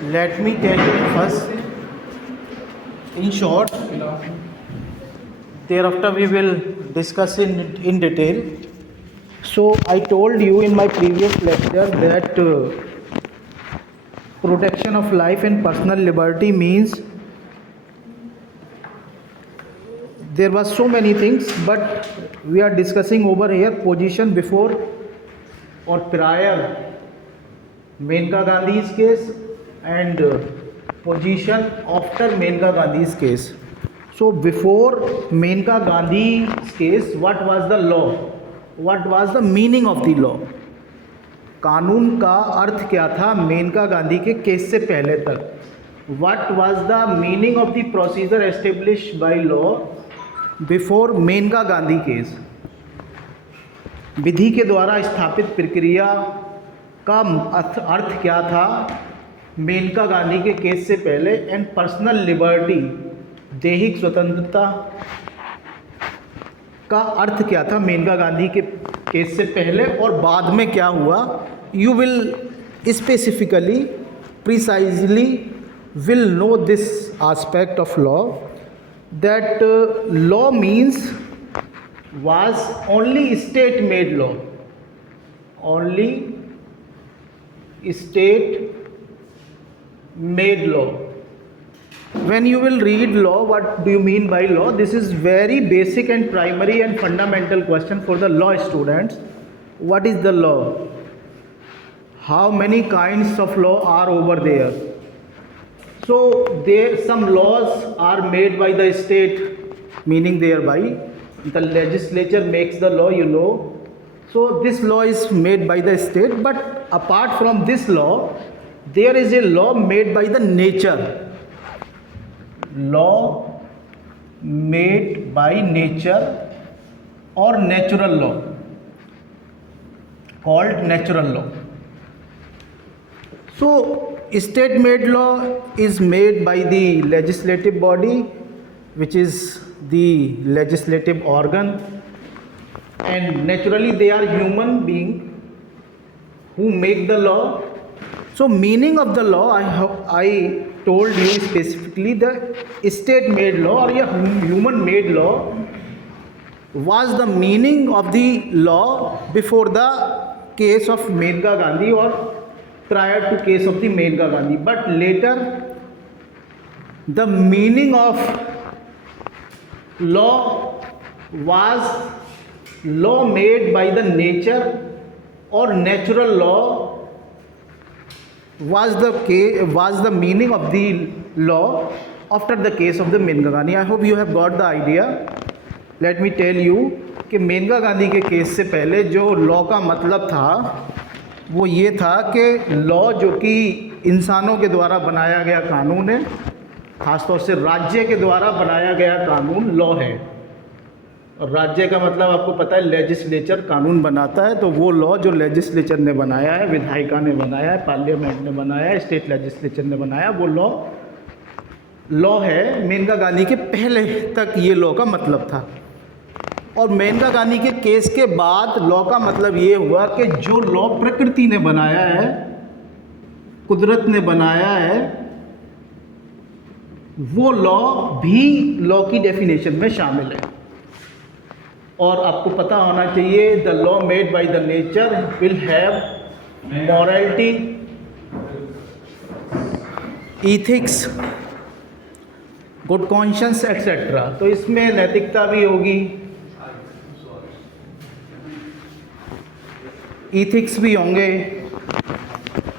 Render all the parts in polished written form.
Let me tell you first, in short, thereafter we will discuss in detail. So I told you in my previous lecture that protection of life and personal liberty means there was so many things, but we are discussing over here position before or prior Menka Gandhi's case and position after Menka Gandhi's case. So before Menka Gandhi's case, what was the law? What was the meaning of the law? कानून का अर्थ क्या था मेनका गांधी के case से पहले तक? What was the meaning of the procedure established by law before Maneka Gandhi case? विधि के द्वारा स्थापित प्रक्रिया का अर्थ क्या था मेनका गांधी के केस से पहले? एंड पर्सनल लिबर्टी, दैहिक स्वतंत्रता का अर्थ क्या था मेनका गांधी के केस से पहले और बाद में क्या हुआ? You will specifically precisely will know this aspect of law, that law means was only state made law, only state made law. When you will read law, what do you mean by law? This is very basic and primary and fundamental question for the law students. What is the law? How many kinds of law are over there? So there some laws are made by the state, meaning thereby the legislature makes the law, you know. So this law is made by the state, but apart from this law, there is a law made by the nature. Law made by nature or natural law, called natural law. So state made law is made by the legislative body, which is the legislative organ, and naturally they are human beings who make the law. So meaning of the law, I told you specifically the state made law or a human made law was the meaning of the law before the case of Menka Gandhi or prior to case of the Menka Gandhi. But later the meaning of law was law made by the nature or natural law was the meaning of the law after the case of the Menka Gandhi. I hope you have got the idea. Let me tell you कि मेनका गांधी के case से पहले जो law का मतलब था वो ये था कि लॉ जो कि इंसानों के द्वारा बनाया गया कानून है, ख़ासतौर से राज्य के द्वारा बनाया गया कानून लॉ है। और राज्य का मतलब आपको पता है लेजिस्लेचर कानून बनाता है, तो वो लॉ जो लेजिस्लेचर ने बनाया है, विधायिका ने बनाया है, पार्लियामेंट ने बनाया है, स्टेट लेजिस्लेचर ने बनाया, वो लॉ है। मेनका गांधी के पहले तक ये लॉ का मतलब था। और मेनका गांधी के केस के बाद लॉ का मतलब ये हुआ कि जो लॉ प्रकृति ने बनाया है, कुदरत ने बनाया है, वो लॉ भी लॉ की डेफिनेशन में शामिल है। और आपको पता होना चाहिए the law made by the nature will have morality, ethics, good conscience etcetera. तो इसमें नैतिकता भी होगी, इथिक्स भी होंगे,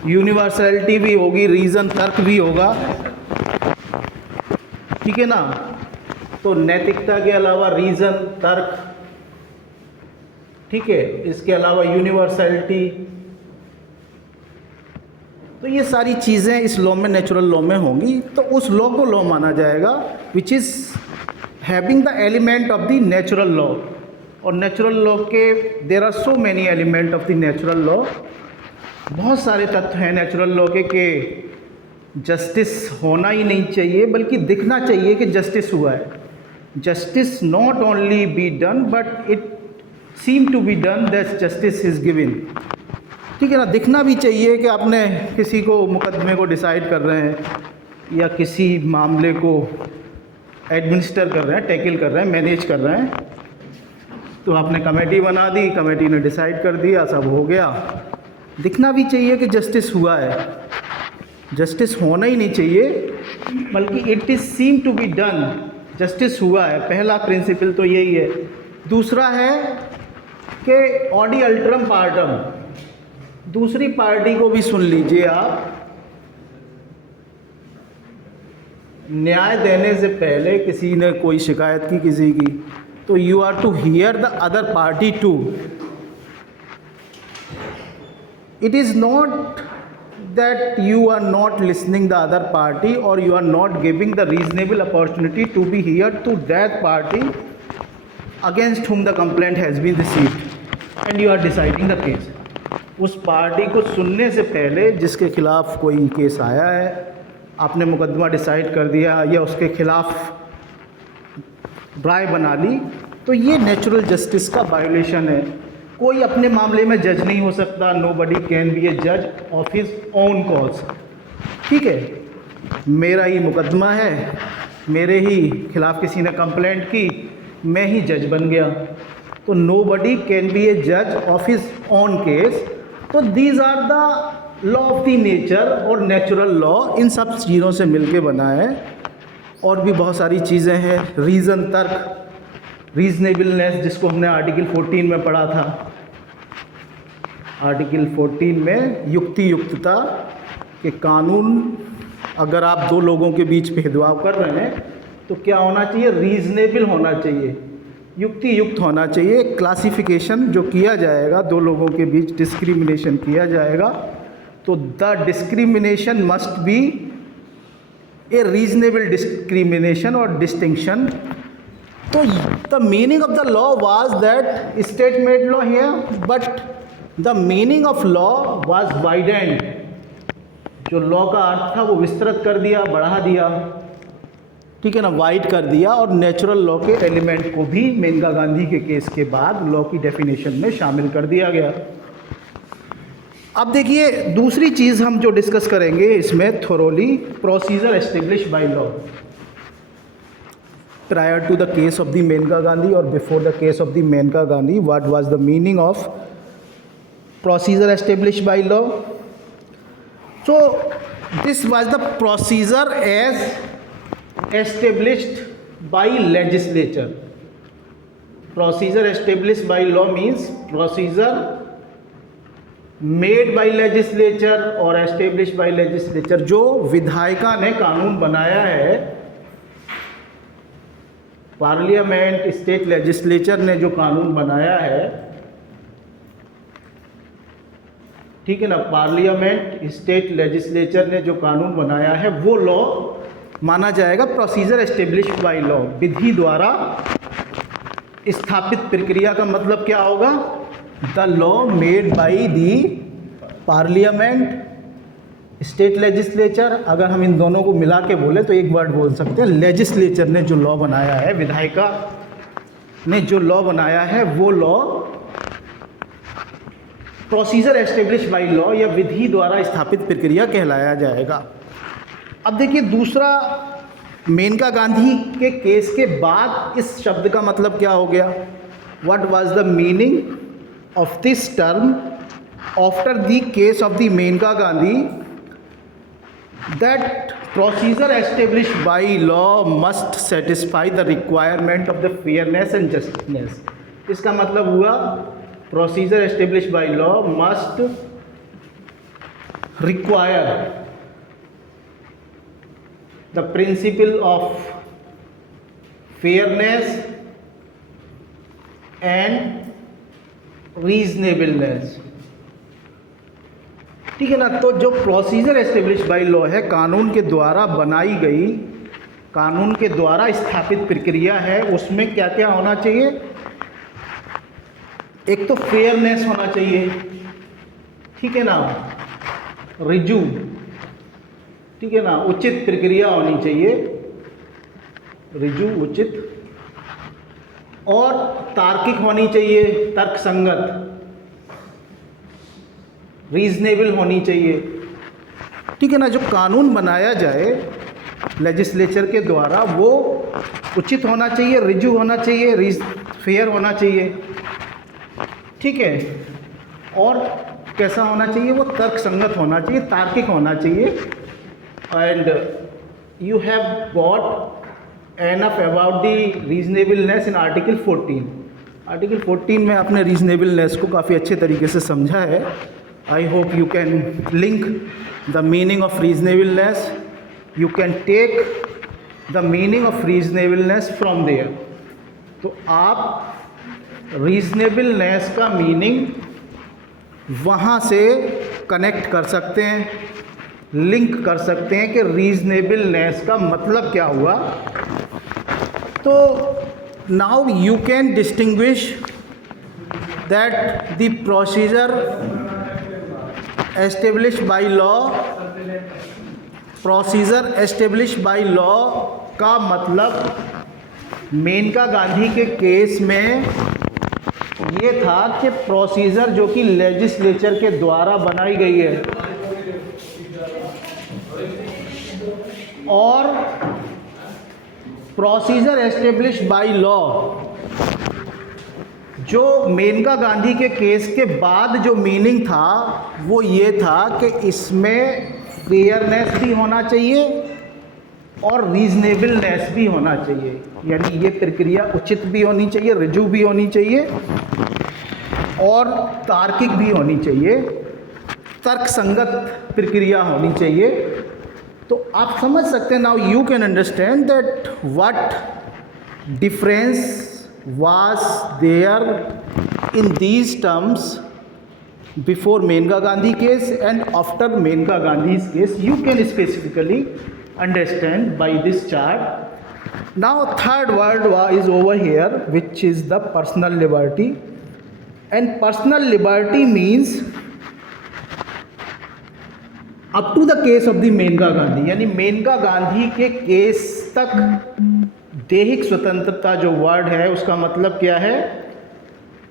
यूनिवर्सलिटी भी होगी, रीज़न तर्क भी होगा, ठीक है ना। तो नैतिकता के अलावा रीज़न तर्क, ठीक है, इसके अलावा यूनिवर्सलिटी, तो ये सारी चीज़ें इस लॉ में, नेचुरल लॉ में होंगी। तो उस लॉ को लॉ माना जाएगा which is having the element of the natural law. और नेचुरल लॉ के there are so many element of the natural law, बहुत सारे तत्व हैं नेचुरल लॉ के जस्टिस होना ही नहीं चाहिए बल्कि दिखना चाहिए कि जस्टिस हुआ है। Justice not only be done but it seem to be done that justice is given. ठीक है ना। दिखना भी चाहिए कि आपने किसी को मुकदमे को डिसाइड कर रहे हैं या किसी मामले को एडमिनिस्टर कर रहे हैं, टैकल कर रहे हैं, मैनेज कर रहे हैं, तो आपने कमेटी बना दी, कमेटी ने डिसाइड कर दिया, सब हो गया। दिखना भी चाहिए कि जस्टिस हुआ है। जस्टिस होना ही नहीं चाहिए, बल्कि it is seem to be done, justice हुआ है। पहला प्रिंसिपल तो यही है। दूसरा है कि ऑडी अल्ट्रम पार्टम, दूसरी पार्टी को भी सुन लीजिए आप। न्याय देने से पहले किसी ने कोई शिकायत की किसी की, तो you are to hear the other party too. It is not that you are not listening the other party or you are not giving the reasonable opportunity to be heard to that party against whom the complaint has been received and you are deciding the case. उस party को सुनने से पहले जिसके खिलाफ कोई case आया है, आपने मुकदमा डिसाइड कर दिया या उसके खिलाफ राय बना ली, तो ये नेचुरल जस्टिस का वायोलेशन है। कोई अपने मामले में जज नहीं हो सकता। No buddy can be a जज ऑफ हिज ओन कॉज। ठीक है, मेरा ही मुकदमा है, मेरे ही खिलाफ किसी ने कंप्लेंट की, मैं ही जज बन गया, तो nobody can be a जज ऑफ हिज ओन केस। तो these are the law of the nature और नेचुरल लॉ, इन सब चीज़ों से मिलके बना है। और भी बहुत सारी चीज़ें हैं, रीज़न, तर्क, रीजनेबलनेस, जिसको हमने आर्टिकल 14 में पढ़ा था। आर्टिकल 14 में युक्ति युक्तता के कानून, अगर आप दो लोगों के बीच भेदभाव कर रहे हैं तो क्या होना चाहिए? रीजनेबल होना चाहिए, युक्ति युक्त होना चाहिए। क्लासिफिकेशन जो किया जाएगा, दो लोगों के बीच डिस्क्रिमिनेशन किया जाएगा, तो the discrimination must be A reasonable discrimination और डिस्टिंक्शन। तो the meaning of the law was that state made law here, but the meaning of law was widened. जो लॉ का अर्थ था वो विस्तृत कर दिया, बढ़ा दिया, ठीक है ना, वाइड कर दिया, और नेचुरल लॉ के एलिमेंट को भी मेनका गांधी के केस के बाद लॉ की डेफिनेशन में शामिल कर दिया गया। अब देखिए दूसरी चीज़ हम जो डिस्कस करेंगे इसमें thoroughly, procedure establish by law. Prior to the case of the Menka Gandhi or before the case of the Menka Gandhi, what was the meaning of procedure established by law? So this was the procedure as established by legislature. Procedure established by law means procedure made by legislature or established by legislature। जो विधायिका ने कानून बनाया है, parliament, state legislature ने जो कानून बनाया है, ठीक है ना, पार्लियामेंट, स्टेट लेजिस्लेचर ने जो कानून बनाया है वो लॉ माना जाएगा। प्रोसीजर एस्टेब्लिश्ड बाय लॉ, विधि द्वारा स्थापित प्रक्रिया का मतलब क्या होगा? The law made by the parliament, state legislature. अगर हम इन दोनों को मिला के बोले तो एक वर्ड बोल सकते हैं, लेजिस्लेचर ने जो लॉ बनाया है, विधायिका ने जो लॉ बनाया है, वो law procedure establish by law या विधि द्वारा स्थापित प्रक्रिया कहलाया जाएगा। अब देखिए दूसरा, मेनका गांधी के केस के बाद इस शब्द का मतलब क्या हो गया? What was the meaning of this term after the case of the Maneka Gandhi? That procedure established by law must satisfy the requirement of the fairness and justice। इसका मतलब हुआ procedure established by law must require the principle of fairness and reasonableness। ठीक है ना। तो जो procedure establish by law है, कानून के द्वारा बनाई गई, कानून के द्वारा स्थापित प्रक्रिया है, उसमें क्या क्या होना चाहिए? एक तो फेयरनेस होना चाहिए, ठीक है ना, रिजू, ठीक है ना, उचित प्रक्रिया होनी चाहिए, रिजू, उचित, और तार्किक होनी चाहिए, तर्कसंगत। रीजनेबल होनी चाहिए। ठीक है ना, जो कानून बनाया जाए लेजिस्लेचर के द्वारा वो उचित होना चाहिए, रिजू होना चाहिए, फेयर होना चाहिए। ठीक है, और कैसा होना चाहिए, वो तर्कसंगत होना चाहिए, तार्किक होना चाहिए। And you have got enough about the reasonableness in article 14। Article 14 में आपने रीजनेबलनेस को काफ़ी अच्छे तरीके से समझा है। I hope you can link the meaning of reasonableness, you can take the meaning of reasonableness from there. तो आप रीजनेबलनेस का मीनिंग वहाँ से कनेक्ट कर सकते हैं, लिंक कर सकते हैं कि रीजनेबलनेस का मतलब क्या हुआ। तो now you can distinguish that the procedure establish by law, procedure establish by law का मतलब मेनका गांधी के केस में ये था कि प्रोसीजर जो कि लेजिस्लेचर के द्वारा बनाई गई है और प्रोसीजर एस्टेब्लिश बाय लॉ, जो मेनका गांधी के केस के बाद जो मीनिंग था वो ये था कि इसमें फेयरनेस भी होना चाहिए और रीजनेबलनेस भी होना चाहिए, यानी ये प्रक्रिया उचित भी होनी चाहिए, रिजू भी होनी चाहिए और तार्किक भी होनी चाहिए, तर्कसंगत प्रक्रिया होनी चाहिए। तो आप समझ सकते हैं, now you can understand that what difference was there in these terms before Menka Gandhi case and after Menka Gandhi's case. You can specifically understand by this chart. Now third word is over here, which is the personal liberty. And personal liberty means up to the case of the Menka Gandhi, यानी मेनका गांधी के case तक दैहिक स्वतंत्रता जो word है उसका मतलब क्या है,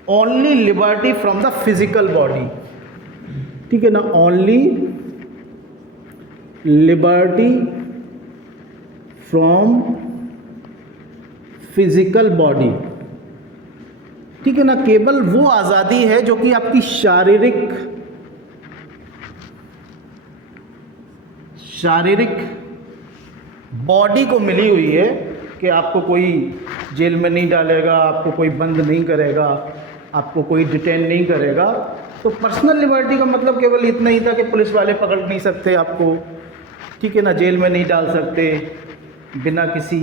only liberty from the physical body. ठीक है ना, only liberty from physical body. ठीक है ना, केवल वो आज़ादी है जो कि आपकी शारीरिक बॉडी को मिली हुई है, कि आपको कोई जेल में नहीं डालेगा, आपको कोई बंद नहीं करेगा, आपको कोई डिटेन नहीं करेगा। तो पर्सनल लिबर्टी का मतलब केवल इतना ही था कि पुलिस वाले पकड़ नहीं सकते आपको, ठीक है ना, जेल में नहीं डाल सकते बिना किसी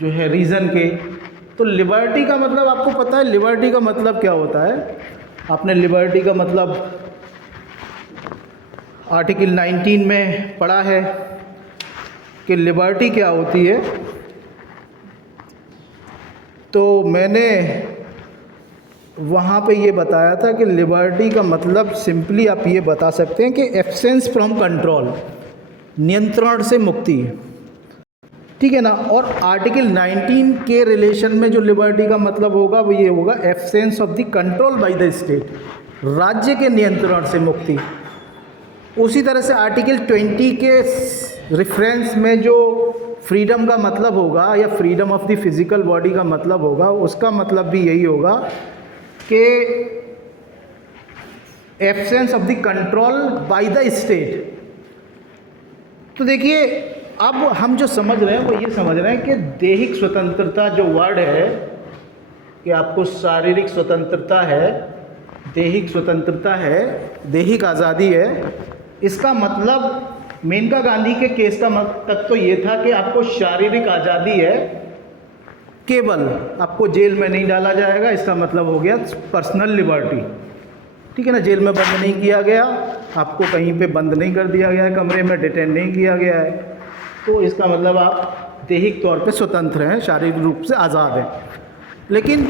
जो है रीज़न के। तो लिबर्टी का मतलब आपको पता है, लिबर्टी का मतलब क्या होता है? आपने लिबर्टी का मतलब आर्टिकल 19 में पढ़ा है कि लिबर्टी क्या होती है। तो मैंने वहाँ पे ये बताया था कि लिबर्टी का मतलब सिंपली आप ये बता सकते हैं कि एब्सेंस फ्रॉम कंट्रोल, नियंत्रण से मुक्ति। ठीक है ना, और आर्टिकल 19 के रिलेशन में जो लिबर्टी का मतलब होगा वो ये होगा, absence of the control by the state, राज्य के नियंत्रण से मुक्ति। उसी तरह से आर्टिकल 20 के रेफरेंस में जो फ्रीडम का मतलब होगा या freedom of the physical body का मतलब होगा, उसका मतलब भी यही होगा कि absence of the control by the state. तो देखिए, अब हम जो समझ रहे हैं वो ये समझ रहे हैं कि दैहिक स्वतंत्रता जो वर्ड है, कि आपको शारीरिक स्वतंत्रता है, दैहिक स्वतंत्रता है, दैहिक आज़ादी है। इसका मतलब मेनका गांधी के केस का तक तो ये था कि आपको शारीरिक आज़ादी है, केवल आपको जेल में नहीं डाला जाएगा, इसका मतलब हो गया पर्सनल लिबर्टी। ठीक है ना, जेल में बंद नहीं किया गया, आपको कहीं पे बंद नहीं कर दिया गया है, कमरे में डिटेन नहीं किया गया है, तो इसका मतलब आप दैहिक तौर पे स्वतंत्र हैं, शारीरिक रूप से आज़ाद हैं। लेकिन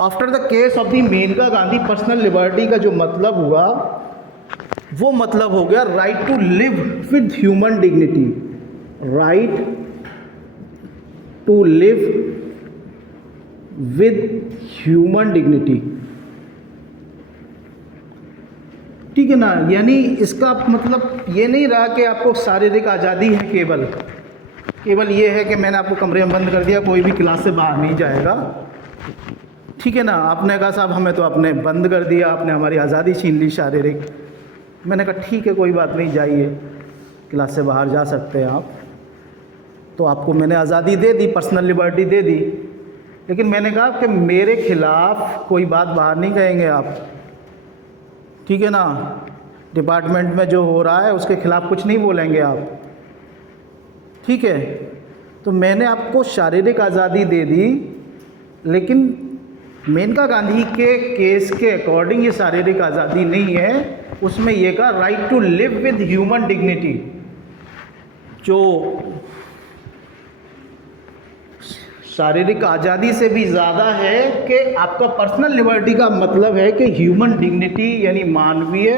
after the case of the Maneka Gandhi, personal liberty का जो मतलब हुआ वो मतलब हो गया right to live with human dignity, right to live with human dignity. ठीक है ना। यानी इसका मतलब ये नहीं रहा कि आपको शारीरिक आज़ादी है, केवल ये है कि मैंने आपको कमरे में बंद कर दिया, कोई भी क्लास से बाहर नहीं जाएगा। ठीक है ना। आपने कहा साहब हमें तो आपने बंद कर दिया, आपने हमारी आज़ादी छीन ली शारीरिक। मैंने कहा ठीक है कोई बात नहीं, जाइए क्लास से बाहर जा सकते हैं आप। तो आपको मैंने आज़ादी दे दी, पर्सनल लिबर्टी दे दी, लेकिन मैंने कहा कि मेरे खिलाफ़ कोई बात बाहर नहीं कहेंगे आप। ठीक है ना। डिपार्टमेंट में जो हो रहा है उसके खिलाफ़ कुछ नहीं बोलेंगे आप। ठीक है। तो मैंने आपको शारीरिक आज़ादी दे दी, लेकिन मेनका गांधी के केस के अकॉर्डिंग ये शारीरिक आज़ादी नहीं है। उसमें ये कहा right to live with human dignity, जो शारीरिक आज़ादी से भी ज़्यादा है कि आपका पर्सनल लिबर्टी का मतलब है कि ह्यूमन डिग्निटी यानी मानवीय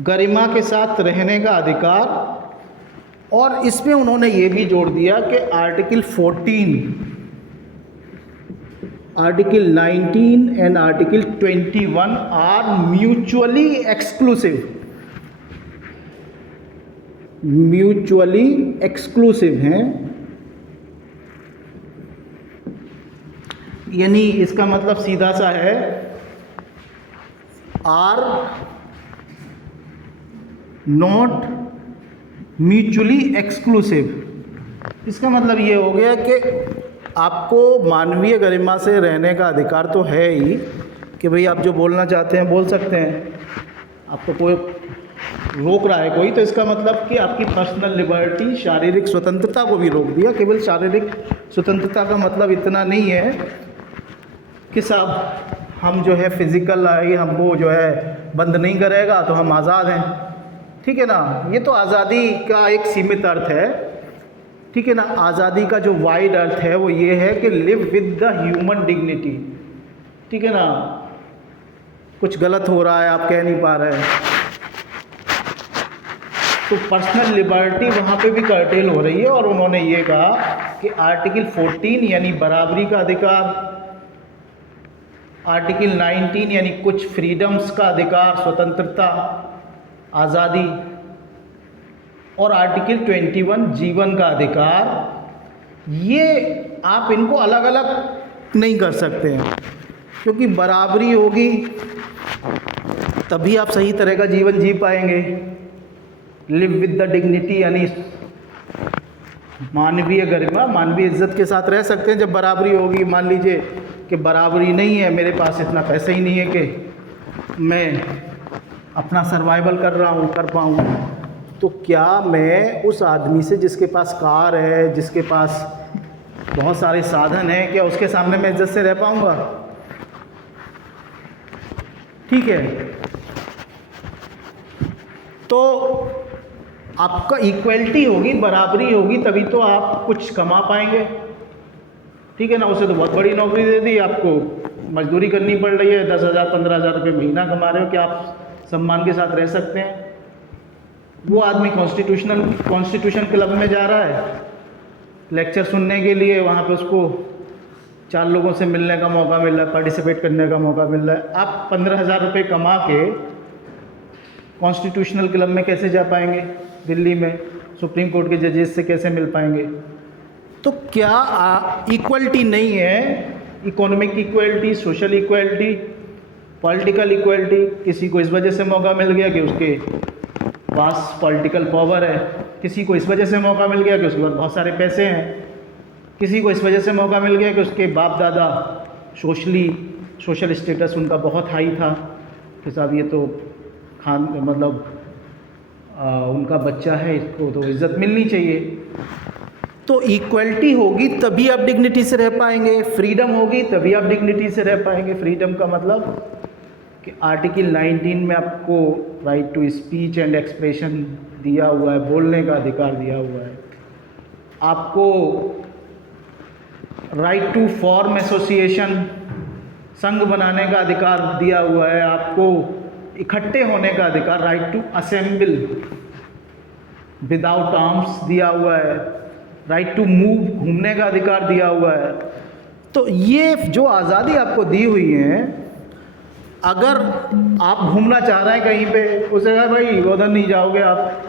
गरिमा के साथ रहने का अधिकार। और इसमें उन्होंने ये भी जोड़ दिया कि article 14, article 19 and article 21 are mutually exclusive, mutually exclusive हैं। यानी इसका मतलब सीधा सा है आर नॉट म्यूचुअली एक्सक्लूसिव। इसका मतलब ये हो गया कि आपको मानवीय गरिमा से रहने का अधिकार तो है ही कि भाई आप जो बोलना चाहते हैं बोल सकते हैं, आपको कोई रोक रहा है कोई, तो इसका मतलब कि आपकी पर्सनल लिबर्टी, शारीरिक स्वतंत्रता को भी रोक दिया। केवल शारीरिक स्वतंत्रता का मतलब इतना नहीं है कि साहब हम जो है फिज़िकल आई हमको जो है बंद नहीं करेगा तो हम आज़ाद हैं। ठीक है ना। ये तो आज़ादी का एक सीमित अर्थ है। ठीक है ना। आज़ादी का जो वाइड अर्थ है वो ये है कि live with the human dignity. ठीक है ना। कुछ गलत हो रहा है आप कह नहीं पा रहे हैं तो पर्सनल लिबर्टी वहाँ पे भी कर्टेल हो रही है। और उन्होंने ये कहा कि आर्टिकल 14 यानी बराबरी का अधिकार, आर्टिकल 19 यानी कुछ फ्रीडम्स का अधिकार, स्वतंत्रता, आज़ादी, और आर्टिकल 21 जीवन का अधिकार, ये आप इनको अलग अलग नहीं कर सकते हैं, क्योंकि बराबरी होगी तभी आप सही तरह का जीवन जी पाएंगे। लिव विद द डिग्निटी यानी मानवीय गरिमा, मानवीय इज्जत के साथ रह सकते हैं जब बराबरी होगी। मान लीजिए कि बराबरी नहीं है, मेरे पास इतना पैसा ही नहीं है कि मैं अपना सर्वाइवल कर पाऊँ, तो क्या मैं उस आदमी से जिसके पास कार है, जिसके पास बहुत सारे साधन हैं, क्या उसके सामने मैं इज्जत से रह पाऊँगा? ठीक है। तो आपका इक्वलिटी होगी, बराबरी होगी, तभी तो आप कुछ कमा पाएंगे। ठीक है ना। उसे तो बहुत बड़ी नौकरी दे दी, आपको मजदूरी करनी पड़ रही है, 10,000 15,000 रुपये महीना कमा रहे हो, क्या आप सम्मान के साथ रह सकते हैं? वो आदमी कॉन्स्टिट्यूशन क्लब में जा रहा है लेक्चर सुनने के लिए, वहाँ पे उसको 4 लोगों से मिलने का मौका मिल रहा है, पार्टिसिपेट करने का मौका मिल रहा है। आप 15,000 रुपये कमा के कॉन्स्टिट्यूशनल क्लब में कैसे जा पाएंगे? दिल्ली में सुप्रीम कोर्ट के जजेस से कैसे मिल पाएंगे? तो क्या इक्वलिटी नहीं है? Economic equality, social equality, political equality. किसी को इस वजह से मौका मिल गया कि उसके पास पॉलिटिकल पावर है, किसी को इस वजह से मौका मिल गया कि उसके पास बहुत सारे पैसे हैं, किसी को इस वजह से मौका मिल गया कि उसके बाप दादा सोशल स्टेटस उनका बहुत हाई था कि साहब ये तो उनका बच्चा है, इसको तो इज़्ज़त मिलनी चाहिए। तो इक्वलिटी होगी तभी आप डिग्निटी से रह पाएंगे, फ्रीडम होगी तभी आप डिग्निटी से रह पाएंगे। फ्रीडम का मतलब कि आर्टिकल 19 में आपको right to speech and expression दिया हुआ है, बोलने का अधिकार दिया हुआ है। आपको राइट टू फॉर्म एसोसिएशन, संघ बनाने का अधिकार दिया हुआ है। आपको इकट्ठे होने का अधिकार, right to assemble without arms दिया हुआ है। राइट टू मूव, घूमने का अधिकार दिया हुआ है। तो ये जो आज़ादी आपको दी हुई है अगर आप घूमना चाह रहे हैं कहीं पे, उसे कहा भाई उधर नहीं जाओगे, आप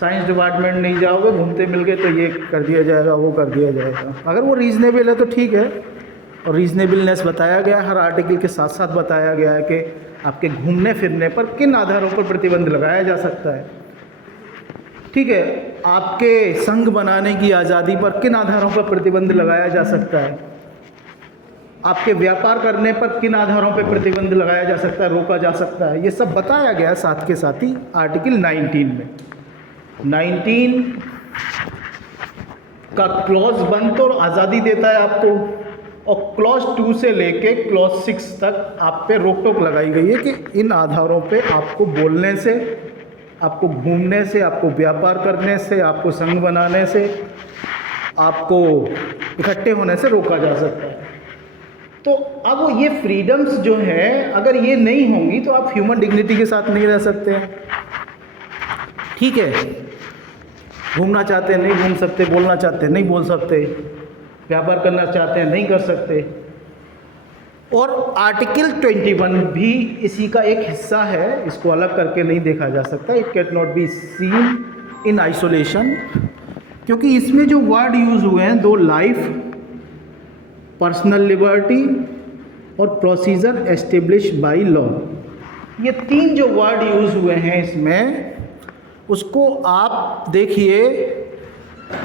साइंस डिपार्टमेंट नहीं जाओगे, घूमते मिल गए तो ये कर दिया जाएगा, वो कर दिया जाएगा। अगर वो रीज़नेबल है तो ठीक है, और रीज़नेबलनेस बताया गया है, हर आर्टिकल के साथ साथ बताया गया है कि आपके घूमने फिरने पर किन आधारों पर प्रतिबंध लगाया जा सकता है। ठीक है, आपके संघ बनाने की आज़ादी पर किन आधारों पर प्रतिबंध लगाया जा सकता है, आपके व्यापार करने पर किन आधारों पर प्रतिबंध लगाया जा सकता है, रोका जा सकता है, ये सब बताया गया है साथ के साथ ही आर्टिकल 19 में। 19 का क्लॉज 1 तो आज़ादी देता है आपको, और क्लॉज 2 से लेके क्लॉज 6 तक आप पे रोक टोक लगाई गई है कि इन आधारों पे आपको बोलने से, आपको घूमने से, आपको व्यापार करने से, आपको संघ बनाने से, आपको इकट्ठे होने से रोका जा सकता है। तो अब ये फ्रीडम्स जो हैं, अगर ये नहीं होंगी तो आप ह्यूमन डिग्निटी के साथ नहीं रह सकते हैं। ठीक है, घूमना चाहते हैं नहीं घूम सकते, बोलना चाहते हैं नहीं बोल सकते, व्यापार करना चाहते हैं नहीं कर सकते। और आर्टिकल 21 भी इसी का एक हिस्सा है, इसको अलग करके नहीं देखा जा सकता। It can not be seen in isolation, क्योंकि इसमें जो वर्ड यूज़ हुए हैं, दो लाइफ, पर्सनल लिबर्टी और प्रोसीजर एस्टेब्लिश बाय लॉ, ये 3 जो वर्ड यूज़ हुए हैं इसमें, उसको आप देखिए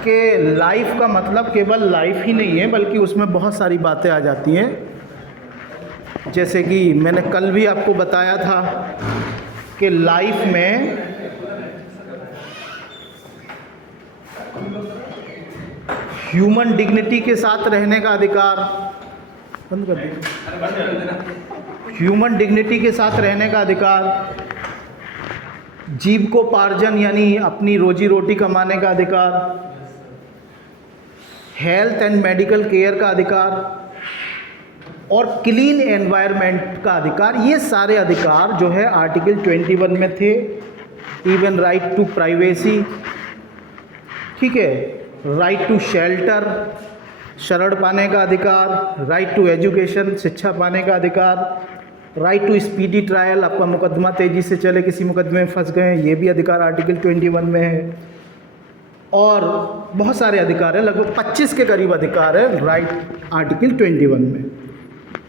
कि लाइफ का मतलब केवल लाइफ ही नहीं है, बल्कि उसमें बहुत सारी बातें आ जाती हैं। जैसे कि मैंने कल भी आपको बताया था कि लाइफ में ह्यूमन डिग्निटी के साथ रहने का अधिकार, बंद कर दिया, ह्यूमन डिग्निटी के साथ रहने का अधिकार, जीविकोपार्जन यानी अपनी रोजी रोटी कमाने का अधिकार, हेल्थ एंड मेडिकल केयर का अधिकार और क्लीन एनवायरनमेंट का अधिकार, ये सारे अधिकार जो है आर्टिकल 21 में थे। इवन राइट टू प्राइवेसी, ठीक है, राइट टू शेल्टर, शरण पाने का अधिकार, राइट टू एजुकेशन, शिक्षा पाने का अधिकार, राइट टू स्पीडी ट्रायल, आपका मुकदमा तेज़ी से चले, किसी मुकदमे में फंस गए, ये भी अधिकार आर्टिकल 21 में है। और बहुत सारे अधिकार हैं, लगभग 25 के करीब अधिकार है राइट आर्टिकल 21 में,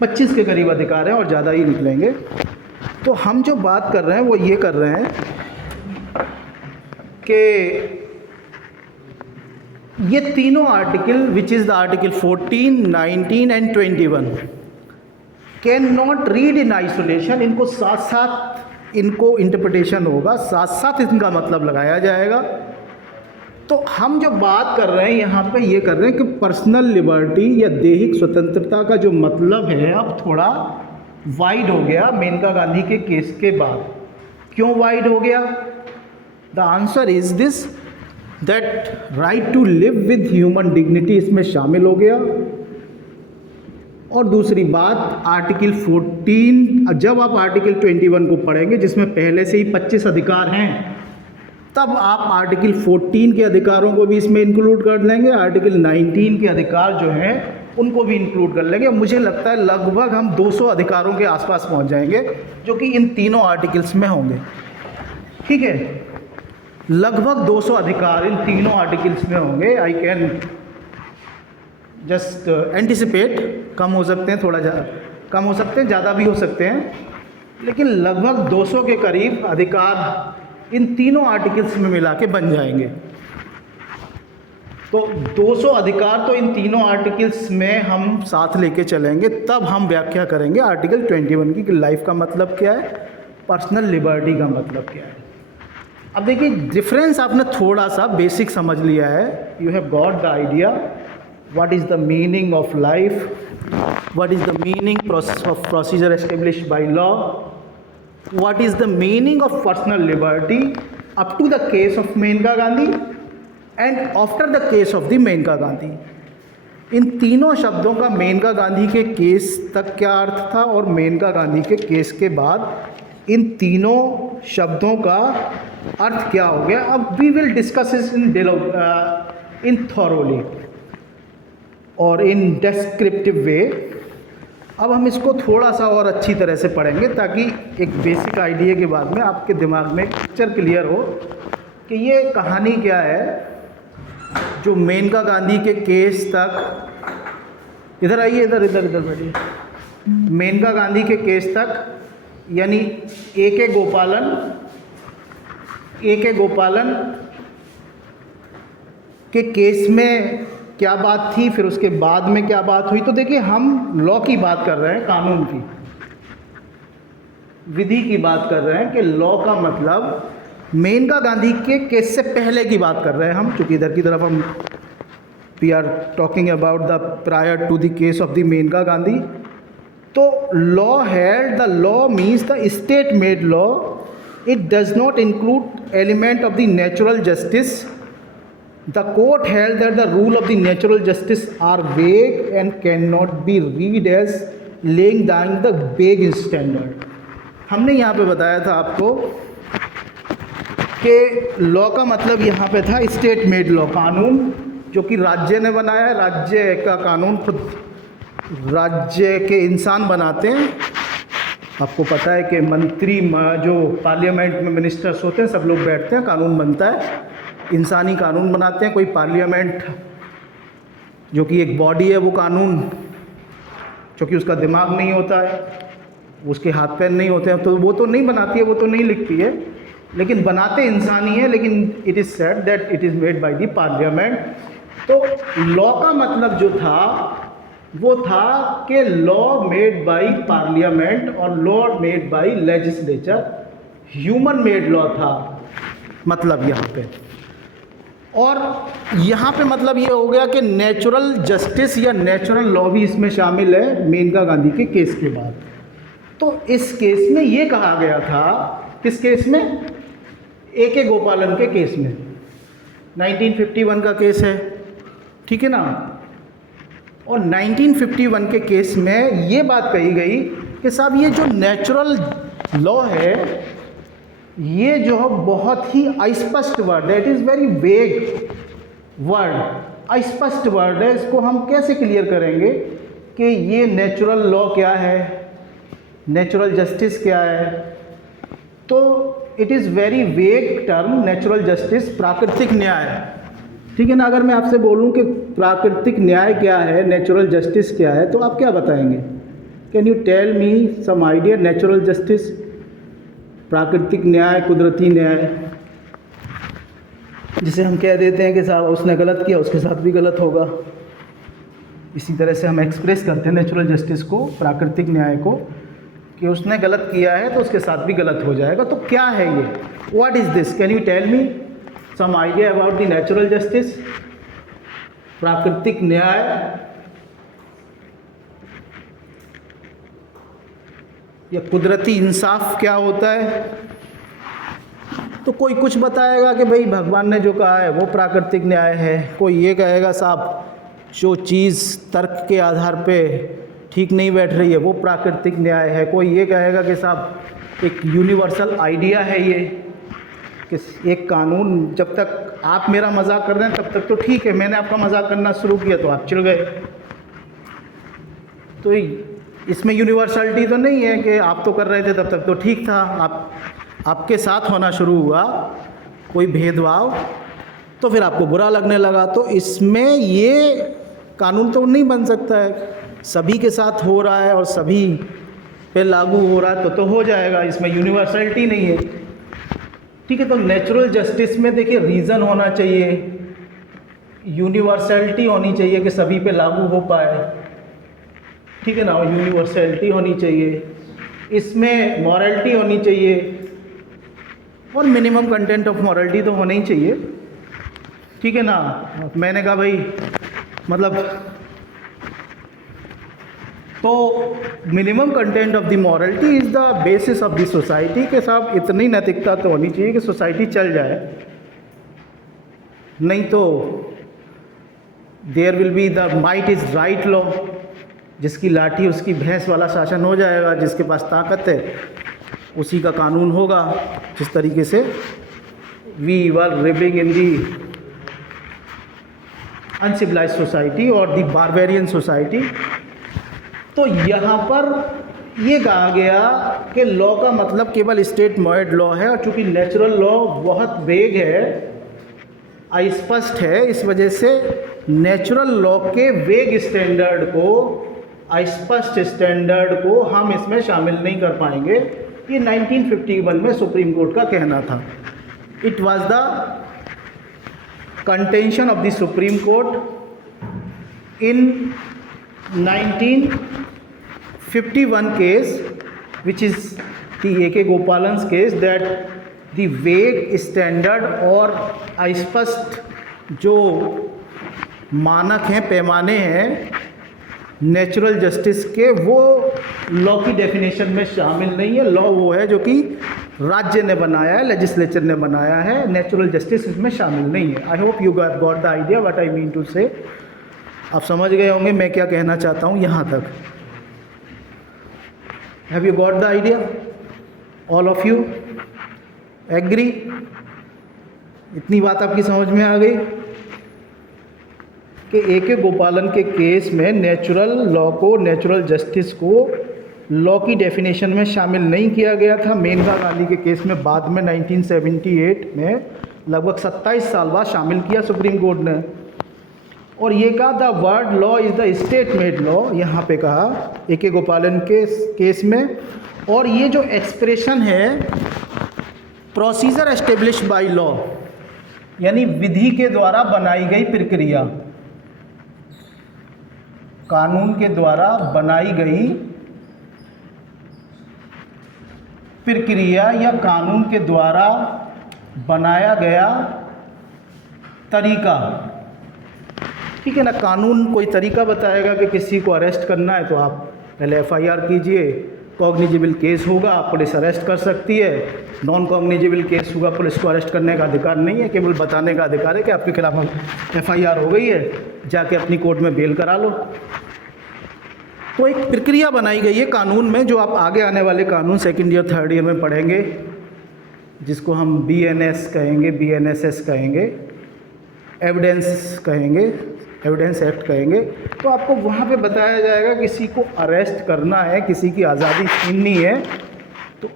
25 के करीब अधिकार हैं और ज़्यादा ही निकलेंगे। तो हम जो बात कर रहे हैं वो ये कर रहे हैं कि ये तीनों article, which is the article 14, 19 and 21, can not read in isolation. इनको साथ साथ इनको इंटरप्रिटेशन होगा, साथ साथ इनका मतलब लगाया जाएगा। तो हम जो बात कर रहे हैं यहाँ पे ये कर रहे हैं कि पर्सनल लिबर्टी या दैहिक स्वतंत्रता का जो मतलब है अब थोड़ा वाइड हो गया मेनका गांधी के केस के बाद। क्यों वाइड हो गया? The answer is this, that right to live with human dignity इसमें शामिल हो गया। और दूसरी बात, आर्टिकल 14, जब आप आर्टिकल 21 को पढ़ेंगे जिसमें पहले से ही 25 अधिकार हैं, तब आप आर्टिकल 14 के अधिकारों को भी इसमें इंक्लूड कर लेंगे, आर्टिकल 19 के अधिकार जो हैं उनको भी इंक्लूड कर लेंगे। मुझे लगता है लगभग हम 200 अधिकारों के आसपास पहुंच जाएंगे जो कि इन तीनों आर्टिकल्स में होंगे। ठीक है, लगभग 200 अधिकार इन तीनों आर्टिकल्स में होंगे। आई कैन जस्ट एंटिसिपेट, कम हो सकते हैं, थोड़ा कम हो सकते हैं, ज़्यादा भी हो सकते हैं, लेकिन लगभग 200 के करीब अधिकार इन तीनों आर्टिकल्स में मिला के बन जाएंगे। तो 200 अधिकार तो इन तीनों आर्टिकल्स में हम साथ लेके चलेंगे, तब हम व्याख्या करेंगे आर्टिकल 21 की कि लाइफ का मतलब क्या है, पर्सनल लिबर्टी का मतलब क्या है। अब देखिए डिफरेंस आपने थोड़ा सा बेसिक समझ लिया है। You have got the idea what is the meaning of life, what is the meaning of procedure established by law, what is the meaning of personal liberty up to the case of Menka Gandhi and after the case of the Menka Gandhi। इन तीनों शब्दों का मेनका गांधी के case तक क्या अर्थ था और मेनका गांधी के case के बाद इन तीनों शब्दों का अर्थ क्या हो गया। अब वी विल डिस्कस इस इन थॉरोली और इन डिस्क्रिप्टिव वे। अब हम इसको थोड़ा सा और अच्छी तरह से पढ़ेंगे ताकि एक बेसिक आइडिया के बाद में आपके दिमाग में एक पिक्चर क्लियर हो कि ये कहानी क्या है जो मेनका गांधी के केस तक, इधर आइए, इधर इधर इधर बैठिए, मेनका गांधी के केस तक यानी ए के गोपालन के केस में क्या बात थी, फिर उसके बाद में क्या बात हुई। तो देखिए हम लॉ की बात कर रहे हैं, कानून की, विधि की बात कर रहे हैं कि लॉ का मतलब मेनका गांधी के केस से पहले की बात कर रहे हैं हम, चूँकि इधर की तरफ हम we are talking about the prior to the case of the Maneka Gandhi. तो law held, the law means the state made law, it does not include element of the natural justice. The court held that the rule of the natural justice are vague and cannot be read as laying down the vague standard। हमने यहाँ पे बताया था आपको कि law का मतलब यहाँ पे था स्टेट मेड लॉ, कानून जो कि राज्य ने बनाया है। राज्य का कानून खुद राज्य के इंसान बनाते हैं। आपको पता है कि मंत्री जो पार्लियामेंट में मिनिस्टर्स होते हैं सब लोग बैठते हैं, कानून बनता है, इंसानी कानून बनाते हैं। कोई पार्लियामेंट जो कि एक बॉडी है वो कानून, क्योंकि उसका दिमाग नहीं होता है, उसके हाथ पैर नहीं होते हैं, तो वो तो नहीं बनाती है, वो तो नहीं लिखती है, लेकिन बनाते इंसान ही है। लेकिन it is said that it is made by the parliament. तो लॉ का मतलब जो था वो था कि लॉ मेड बाय पार्लियामेंट और law made by legislature, human made law था मतलब यहाँ पे। और यहाँ पे मतलब ये हो गया कि नेचुरल जस्टिस या नेचुरल लॉ भी इसमें शामिल है मेनका गांधी के केस के बाद। तो इस केस में ये कहा गया था, किस केस में, ए के गोपालन के केस में, 1951 का केस है, ठीक है ना। और 1951 के केस में ये बात कही गई कि साहब ये जो नेचुरल लॉ है ये जो बहुत ही अस्पष्ट वर्ड है, it is very vague word, अस्पष्ट वर्ड है। इसको हम कैसे क्लियर करेंगे कि ये नेचुरल लॉ क्या है, नेचुरल जस्टिस क्या है। तो it is very vague term natural justice, प्राकृतिक न्याय, ठीक है ना। अगर मैं आपसे बोलूं कि प्राकृतिक न्याय क्या है, नेचुरल जस्टिस क्या है, तो आप क्या बताएंगे? Can you tell me some idea? Natural justice, प्राकृतिक न्याय, कुदरती न्याय, जिसे हम कह देते हैं कि साहब उसने गलत किया उसके साथ भी गलत होगा। इसी तरह से हम एक्सप्रेस करते हैं नेचुरल जस्टिस को, प्राकृतिक न्याय को, कि उसने गलत किया है तो उसके साथ भी गलत हो जाएगा। तो क्या है ये? What is this? Can you tell me some idea about the natural justice, प्राकृतिक न्याय या कुदरती इंसाफ क्या होता है? तो कोई कुछ बताएगा कि भाई भगवान ने जो कहा है वो प्राकृतिक न्याय है, कोई ये कहेगा साहब जो चीज़ तर्क के आधार पे ठीक नहीं बैठ रही है वो प्राकृतिक न्याय है, कोई ये कहेगा कि साहब एक यूनिवर्सल आइडिया है ये कि एक कानून, जब तक आप मेरा मजाक कर रहे हैं तब तक तो ठीक है, मैंने आपका मजाक करना शुरू किया तो आप चिढ़ गए। तो इसमें यूनिवर्सलिटी तो नहीं है कि आप तो कर रहे थे तब तक तो ठीक था, आपके साथ होना शुरू हुआ कोई भेदभाव तो फिर आपको बुरा लगने लगा। तो इसमें ये कानून तो नहीं बन सकता है, सभी के साथ हो रहा है और सभी पे लागू हो रहा है तो हो जाएगा, इसमें यूनिवर्सलिटी नहीं है, ठीक है। तो नेचुरल जस्टिस में देखिए रीज़न होना चाहिए, यूनिवर्सलिटी होनी चाहिए कि सभी पे लागू हो पाए, ठीक है ना, यूनिवर्सलिटी होनी चाहिए, इसमें मॉरलिटी होनी चाहिए और मिनिमम कंटेंट ऑफ मॉरलिटी तो होना ही चाहिए, ठीक है ना। मैंने कहा भाई मतलब तो minimum content of the morality is the basis of the society के साथ इतनी नैतिकता तो होनी चाहिए कि सोसाइटी चल जाए, नहीं तो there will be the might is right law, जिसकी लाठी उसकी भैंस वाला शासन हो जाएगा, जिसके पास ताकत है उसी का कानून होगा। जिस तरीके से we were living in the uncivilised society और दी बारबेरियन सोसाइटी। तो यहाँ पर ये कहा गया कि लॉ का मतलब केवल स्टेट मॉड लॉ है, और चूंकि नेचुरल लॉ बहुत वेग है, अस्पष्ट है, इस वजह से नेचुरल लॉ के वेग स्टैंडर्ड को, अस्पष्ट स्टैंडर्ड को हम इसमें शामिल नहीं कर पाएंगे। ये 1951 में सुप्रीम कोर्ट का कहना था। It was the contention of the supreme court in 1951 case, which is the A.K. Gopalan's case, that the vague standard और अस्पष्ट जो मानक हैं, पैमाने हैं नेचुरल जस्टिस के, वो लॉ की डेफिनेशन में शामिल नहीं है। लॉ वो है जो कि राज्य ने बनाया है, लेजिस्लेचर ने बनाया है, नेचुरल जस्टिस इसमें शामिल नहीं है। I hope you got the idea what I mean to say. आप समझ गए होंगे मैं क्या कहना चाहता हूँ यहाँ तक। Have you got the idea? All of you agree? इतनी बात आपकी समझ में आ गई कि A.K. गोपालन के केस में नेचुरल लॉ को, नेचुरल जस्टिस को लॉ की डेफिनेशन में शामिल नहीं किया गया था। मेनका गांधी के केस में बाद में 1978 में लगभग 27 साल बाद शामिल किया सुप्रीम कोर्ट ने, और ये कहा the word law is the state made law, यहाँ पे कहा A.K. गोपालन के केस में। और ये जो एक्सप्रेशन है प्रोसीजर एस्टेब्लिश बाय लॉ, यानी विधि के द्वारा बनाई गई प्रक्रिया, कानून के द्वारा बनाई गई प्रक्रिया या कानून के द्वारा बनाया गया तरीका, ठीक है ना। कानून कोई तरीका बताएगा कि किसी को अरेस्ट करना है तो आप पहले FIR कीजिए, कॉग्निजिबल केस होगा, पुलिस अरेस्ट कर सकती है। नॉन कॉग्निजिबल केस होगा, पुलिस को अरेस्ट करने का अधिकार नहीं है, केवल बताने का अधिकार है कि आपके खिलाफ FIR हो गई है, जाके अपनी कोर्ट में बेल करा लो। तो एक प्रक्रिया बनाई गई है कानून में, जो आप आगे आने वाले कानून सेकंड ईयर थर्ड ईयर में पढ़ेंगे, जिसको हम BNS कहेंगे, BNSS कहेंगे, एविडेंस कहेंगे, एविडेंस एक्ट कहेंगे। तो आपको वहाँ पे बताया जाएगा किसी को अरेस्ट करना है, किसी की आज़ादी छीननी है, तो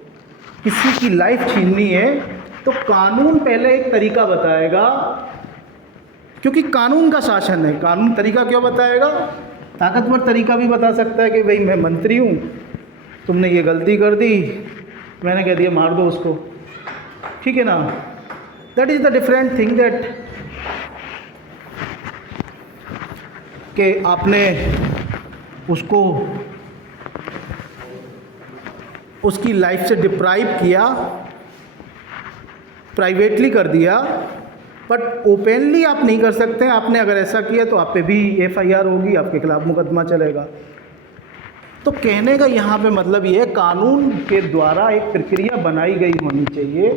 किसी की लाइफ छीननी है, तो कानून पहले एक तरीका बताएगा, क्योंकि कानून का शासन है। कानून तरीका क्यों बताएगा? ताकतवर तरीका भी बता सकता है कि भाई मैं मंत्री हूँ, तुमने ये गलती कर दी, मैंने कह दिया मार दो उसको, ठीक है ना। That is the different thing that कि आपने उसको उसकी लाइफ से डिप्राइव किया, प्राइवेटली कर दिया, बट ओपनली आप नहीं कर सकते। आपने अगर ऐसा किया तो आप पे भी FIR होगी, आपके खिलाफ मुकदमा चलेगा। तो कहने का यहाँ पे मतलब ये है, कानून के द्वारा एक प्रक्रिया बनाई गई होनी चाहिए,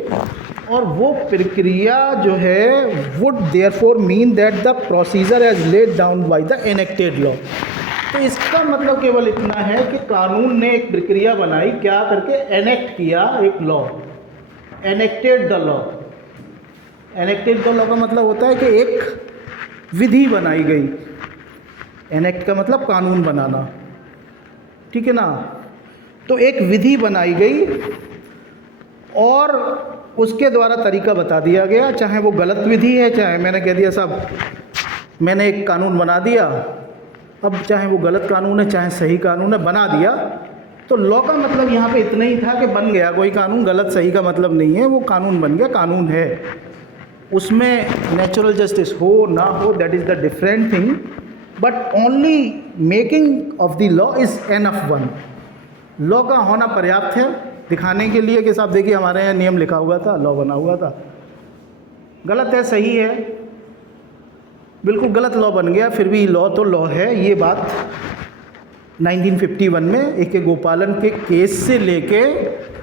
और वो प्रक्रिया जो है would therefore mean that the procedure as laid down by the enacted law. तो इसका मतलब केवल इतना है कि कानून ने एक प्रक्रिया बनाई, क्या करके? एनेक्ट किया एक law, enacted the law. Enacted the law का मतलब होता है कि एक विधि बनाई गई। एनेक्ट का मतलब कानून बनाना, ठीक है ना। तो एक विधि बनाई गई और उसके द्वारा तरीका बता दिया गया, चाहे वो गलत विधि है, चाहे मैंने कह दिया साहब मैंने एक कानून बना दिया, अब चाहे वो गलत कानून है चाहे सही कानून है, बना दिया। तो लॉ का मतलब यहाँ पे इतना ही था कि बन गया कोई कानून, गलत सही का मतलब नहीं है, वो कानून बन गया, कानून है। उसमें नेचुरल जस्टिस हो ना हो, that is the different thing, but only making of the law is enough one. Law का होना पर्याप्त है दिखाने के लिए कि साहब देखिए हमारे यहाँ नियम लिखा हुआ था, लॉ बना हुआ था, गलत है सही है, बिल्कुल गलत लॉ बन गया, फिर भी लॉ तो लॉ है। ये बात 1951 में A.K. गोपालन के केस से लेके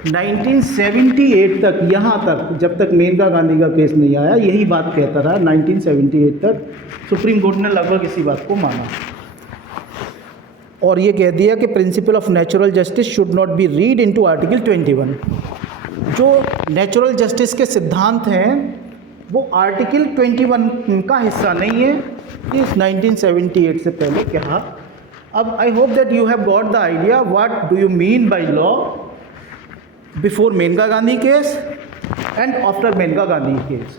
1978 तक, यहाँ तक जब तक मेनका गांधी का केस नहीं आया, यही बात कहता रहा। 1978 तक सुप्रीम कोर्ट ने लगभग इसी बात को माना और ये कह दिया कि principle of natural justice should not be read into article 21। जो नेचुरल जस्टिस के सिद्धांत हैं वो आर्टिकल 21 का हिस्सा नहीं है, इस 1978 से पहले कहा अब I hope that you have got the idea what do you mean by law before Menaka Gandhi case and after Menaka Gandhi case.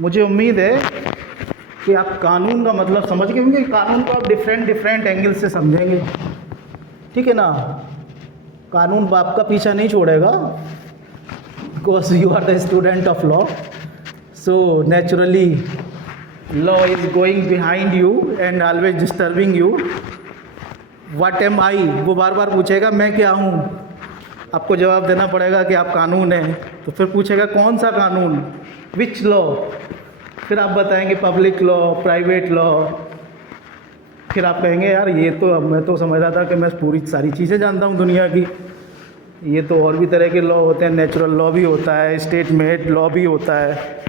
मुझे उम्मीद है कि आप कानून का मतलब समझ गए, क्योंकि कानून को आप डिफरेंट एंगल से समझेंगे, ठीक है ना। कानून बाप का पीछा नहीं छोड़ेगा, because you are the student of law, so naturally law is going behind you and always disturbing you. What am I, वो बार बार पूछेगा मैं क्या हूँ, आपको जवाब देना पड़ेगा कि आप कानून हैं। तो फिर पूछेगा कौन सा कानून, विच लॉ, फिर आप बताएंगे पब्लिक लॉ, प्राइवेट लॉ। फिर आप कहेंगे यार ये तो अब मैं तो समझ रहा था कि मैं पूरी सारी चीज़ें जानता हूँ दुनिया की, ये तो और भी तरह के लॉ होते हैं, नेचुरल लॉ भी होता है, स्टेट मेड लॉ भी होता है,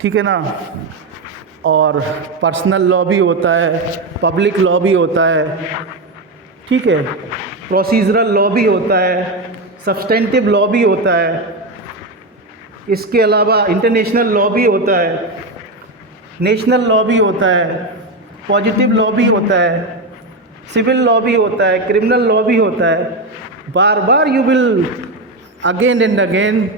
ठीक है ना, और पर्सनल लॉ भी होता है, पब्लिक लॉ भी होता है, ठीक है, प्रोसीजरल लॉ भी होता है, सब्सटेंटिव लॉ भी होता है, इसके अलावा इंटरनेशनल लॉ भी होता है, नेशनल लॉ भी होता है, पॉजिटिव लॉ भी होता है, सिविल लॉ भी होता है, क्रिमिनल लॉ भी होता है। बार बार you will again and again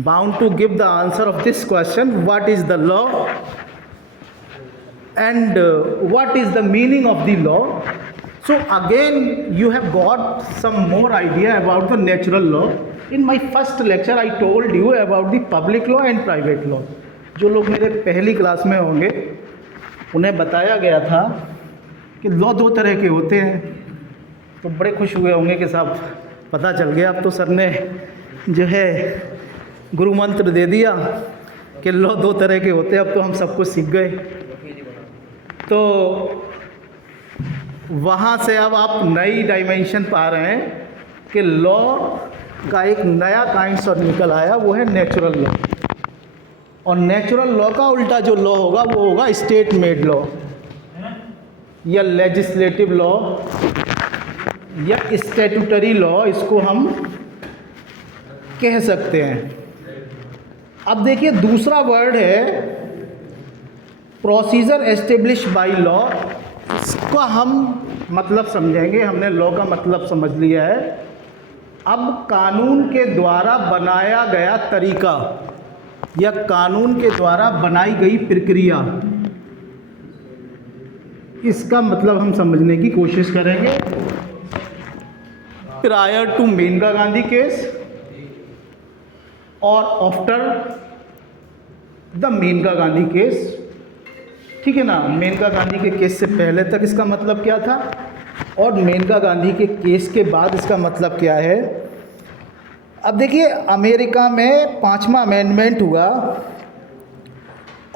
bound to give the answer of this question, what is the law and what is the meaning of the law. So again you have got some more idea about the natural law. In my first lecture I told you about the public law and private law. जो लोग मेरे पहली class में होंगे उन्हें बताया गया था कि लॉ दो तरह के होते हैं, तो बड़े खुश हुए होंगे कि साहब पता चल गया, अब तो सर ने जो है गुरु मंत्र दे दिया कि लॉ दो तरह के होते हैं, अब तो हम सब कुछ सीख गए। तो वहाँ से अब आप नई डायमेंशन पा रहे हैं कि लॉ का एक नया काइंड्स और निकल आया, वो है नेचुरल लॉ। और नेचुरल लॉ का उल्टा जो लॉ होगा वो होगा स्टेट मेड लॉ या लेजिस्लेटिव लॉ या स्टैट्यूटरी लॉ, इसको हम कह सकते हैं। अब देखिए दूसरा वर्ड है प्रोसीजर एस्टेब्लिश बाय लॉ। इसका हम मतलब समझेंगे, हमने लॉ का मतलब समझ लिया है। अब कानून के द्वारा बनाया गया तरीका या कानून के द्वारा बनाई गई प्रक्रिया, इसका मतलब हम समझने की कोशिश करेंगे। Prior to Maneka Gandhi case और after the Maneka Gandhi case, ठीक है ना। मेनका गांधी के केस से पहले तक इसका मतलब क्या था और मेनका गांधी के केस के बाद इसका मतलब क्या है। अब देखिए अमेरिका में 5वां अमेंडमेंट हुआ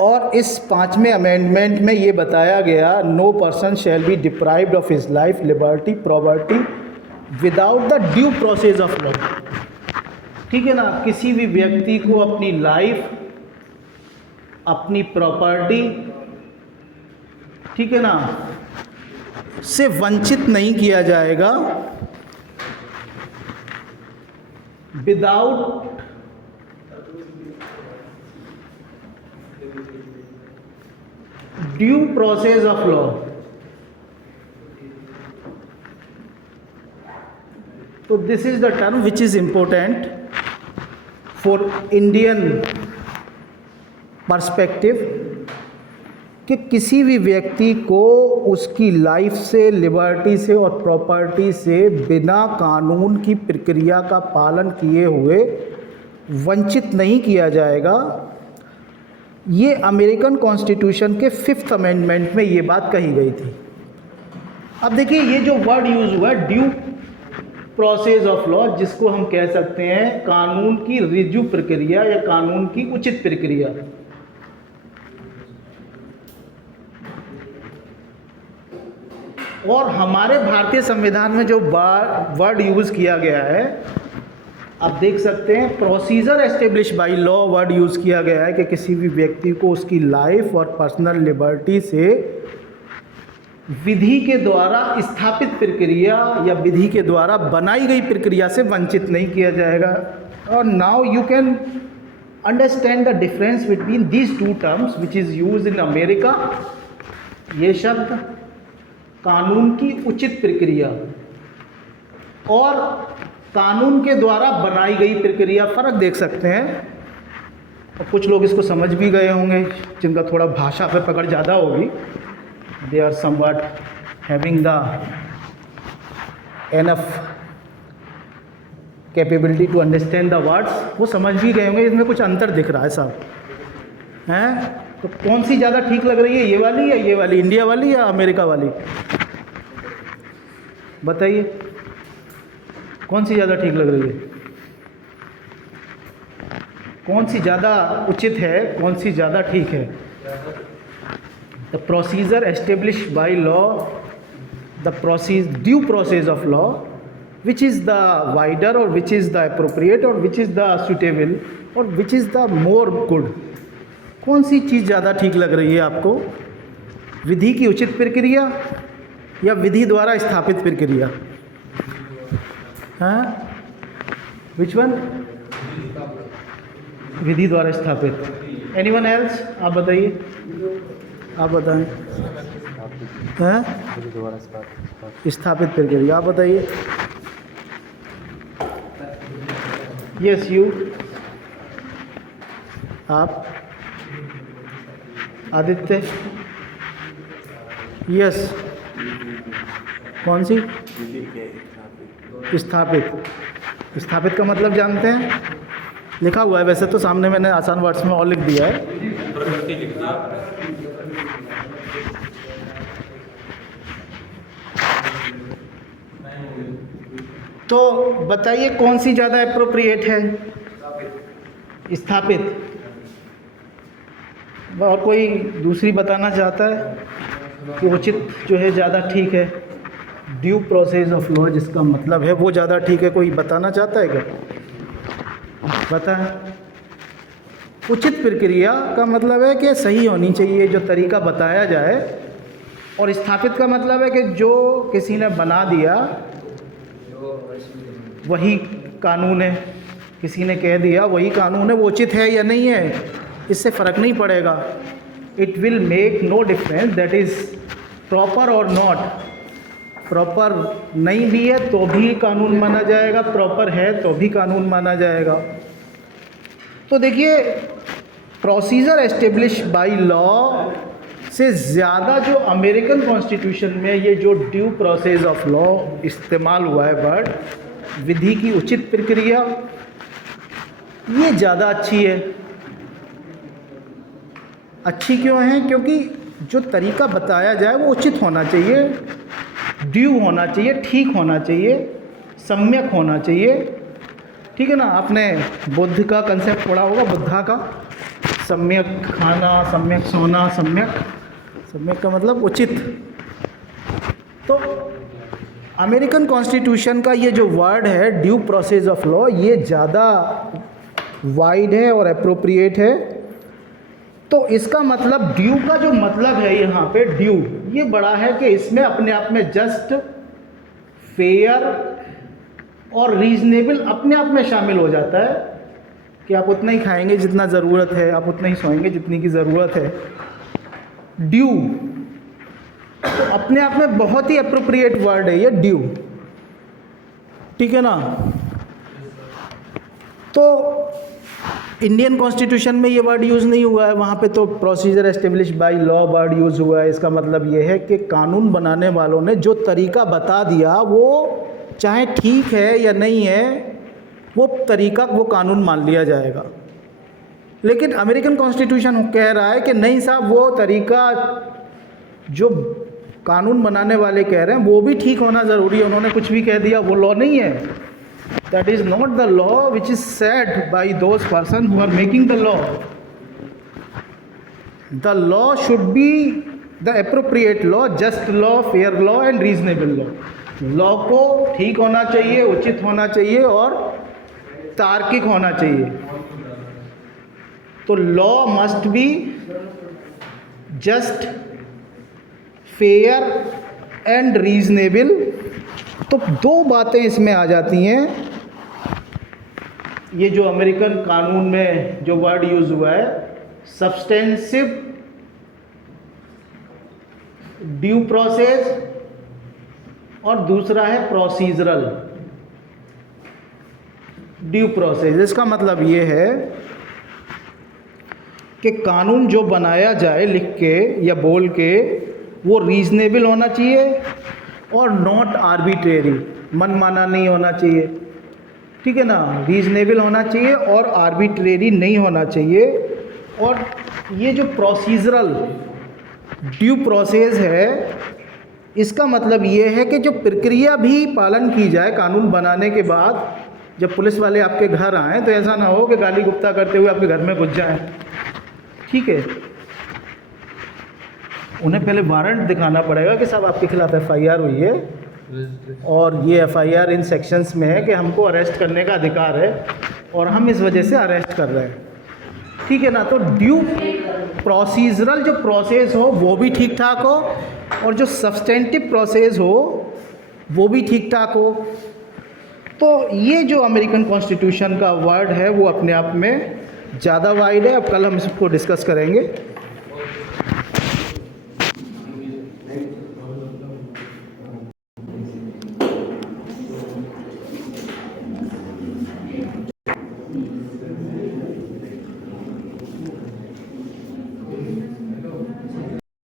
और इस 5वें अमेंडमेंट में ये बताया गया no person shall be deprived of his life liberty property without the due process of law, ठीक है ना। किसी भी व्यक्ति को अपनी लाइफ, अपनी प्रॉपर्टी, ठीक है ना, से वंचित नहीं किया जाएगा without due process of law. तो this is the term which is important for Indian perspective कि किसी भी व्यक्ति को उसकी लाइफ से, लिबर्टी से और प्रॉपर्टी से बिना कानून की प्रक्रिया का पालन किए हुए वंचित नहीं किया जाएगा। ये अमेरिकन कॉन्स्टिट्यूशन के 5th अमेंडमेंट में ये बात कही गई थी। अब देखिए ये जो वर्ड यूज़ हुआ है ड्यू प्रोसेस ऑफ लॉ, जिसको हम कह सकते हैं कानून की रिजु प्रक्रिया या कानून की उचित प्रक्रिया। और हमारे भारतीय संविधान में जो वर्ड यूज़ किया गया है, आप देख सकते हैं procedure establish by law word use किया गया है कि किसी भी व्यक्ति को उसकी लाइफ और पर्सनल लिबर्टी से विधि के द्वारा स्थापित प्रक्रिया या विधि के द्वारा बनाई गई प्रक्रिया से वंचित नहीं किया जाएगा। और now you can understand the difference between these two terms which is use in America. ये शब्द कानून की उचित प्रक्रिया और कानून के द्वारा बनाई गई प्रक्रिया, फ़र्क देख सकते हैं। और कुछ लोग इसको समझ भी गए होंगे जिनका थोड़ा भाषा पे पकड़ ज़्यादा होगी, they are somewhat having the enough capability to understand the words, वो समझ भी गए होंगे इसमें कुछ अंतर दिख रहा है साहब, हैं? तो कौन सी ज़्यादा ठीक लग रही है, ये वाली या ये वाली, इंडिया वाली या अमेरिका वाली? बताइए कौन सी ज़्यादा ठीक लग रही है, कौन सी ज़्यादा उचित है, कौन सी ज़्यादा ठीक है? The procedure establish by law, the process due process of law, which is the wider or which is the appropriate or which is the suitable or which is the more good? कौन सी चीज़ ज़्यादा ठीक लग रही है आपको, विधि की उचित प्रक्रिया या विधि द्वारा स्थापित प्रक्रिया? हाँ, विच वन? विधि द्वारा स्थापित। Anyone else? आप बताइए, आप बताएं। हाँ, स्थापित प्रक्रिया, आप बताइए। यस यू, आप आदित्य, यस, कौन सी? स्थापित। स्थापित का मतलब जानते हैं? लिखा हुआ है वैसे तो सामने, मैंने आसान वर्ड्स में और लिख दिया है। तो बताइए कौन सी ज़्यादा एप्रोप्रिएट है? स्थापित। और कोई दूसरी बताना चाहता है कि उचित जो है ज़्यादा ठीक है? ड्यू प्रोसेस ऑफ लॉ जिसका मतलब है वो ज़्यादा ठीक है, कोई बताना चाहता है क्या? बताएं। उचित प्रक्रिया का मतलब है कि सही होनी चाहिए जो तरीका बताया जाए, और स्थापित का मतलब है कि जो किसी ने बना दिया वही कानून है, किसी ने कह दिया वही कानून है, वो उचित है या नहीं है इससे फ़र्क नहीं पड़ेगा। It will make no difference that is proper और नॉट। प्रॉपर नहीं भी है तो भी कानून माना जाएगा, प्रॉपर है तो भी कानून माना जाएगा। तो देखिए, प्रोसीजर एस्टेब्लिश बाय लॉ से ज़्यादा जो अमेरिकन कॉन्स्टिट्यूशन में ये जो ड्यू प्रोसेस ऑफ लॉ इस्तेमाल हुआ है वर्ड, विधि की उचित प्रक्रिया, ये ज़्यादा अच्छी है। अच्छी क्यों है? क्योंकि जो तरीका बताया जाए वो उचित होना चाहिए, ड्यू होना चाहिए, ठीक होना चाहिए, सम्यक होना चाहिए। ठीक है ना? आपने बुद्ध का कंसेप्ट पढ़ा होगा, बुद्धा का, सम्यक खाना, सम्यक सोना, सम्यक का मतलब उचित। तो अमेरिकन कॉन्स्टिट्यूशन का ये जो वर्ड है ड्यू प्रोसेस ऑफ लॉ, ये ज़्यादा वाइड है और अप्रोप्रिएट है। तो इसका मतलब ड्यू का जो मतलब है यहाँ पे, ड्यू ये बड़ा है कि इसमें अपने आप में जस्ट, फेयर और रीजनेबल अपने आप में शामिल हो जाता है कि आप उतना ही खाएंगे जितना ज़रूरत है, आप उतना ही सोएंगे जितनी की ज़रूरत है। ड्यू तो अपने आप में बहुत ही अप्रोप्रिएट वर्ड है ये ड्यू। ठीक है ना? तो इंडियन कॉन्स्टिट्यूशन में ये वर्ड यूज़ नहीं हुआ है, वहाँ पे तो procedure establish by law word use हुआ है। इसका मतलब ये है कि कानून बनाने वालों ने जो तरीका बता दिया वो चाहे ठीक है या नहीं है, वो तरीका, वो कानून मान लिया जाएगा। लेकिन अमेरिकन कॉन्स्टिट्यूशन कह रहा है कि नहीं साहब, वो तरीका जो कानून बनाने वाले कह रहे हैं वो भी ठीक होना ज़रूरी है। उन्होंने कुछ भी कह दिया वो लॉ नहीं है। That is not the law which is said by those person who are making the law. The law should be the appropriate law, just law, fair law and reasonable law. Law को ठीक होना चाहिए, उचित होना चाहिए और तार्किक होना चाहिए। तो law must be just, fair and reasonable. तो दो बातें इसमें आ जाती हैं। ये जो अमेरिकन कानून में जो वर्ड यूज़ हुआ है, सब्सटेंसिव ड्यू प्रोसेस और दूसरा है प्रोसीजरल, ड्यू प्रोसेस। इसका मतलब ये है कि कानून जो बनाया जाए लिख के या बोल के, वो रीजनेबल होना चाहिए और नॉट आर्बिट्रेरी, मनमाना नहीं होना चाहिए, ठीक है ना। रीजनेबल होना चाहिए और आर्बिट्रेरी नहीं होना चाहिए। और ये जो प्रोसीजरल ड्यू प्रोसेस है, इसका मतलब ये है कि जो प्रक्रिया भी पालन की जाए कानून बनाने के बाद, जब पुलिस वाले आपके घर आएँ तो ऐसा ना हो कि गाली गुप्ता करते हुए आपके घर में घुस जाएं, ठीक है। उन्हें पहले वारंट दिखाना पड़ेगा कि साहब आपके खिलाफ एफआईआर हुई है और ये एफआईआर इन सेक्शंस में है कि हमको अरेस्ट करने का अधिकार है और हम इस वजह से अरेस्ट कर रहे हैं, ठीक है ना। तो ड्यू प्रोसीजरल जो प्रोसेस हो वो भी ठीक ठाक हो और जो सब्सटेंटिव प्रोसेस हो वो भी ठीक ठाक हो। तो ये जो अमेरिकन कॉन्स्टिट्यूशन का वर्ड है वो अपने आप में ज़्यादा वाइड है। अब कल हम इसको डिस्कस करेंगे।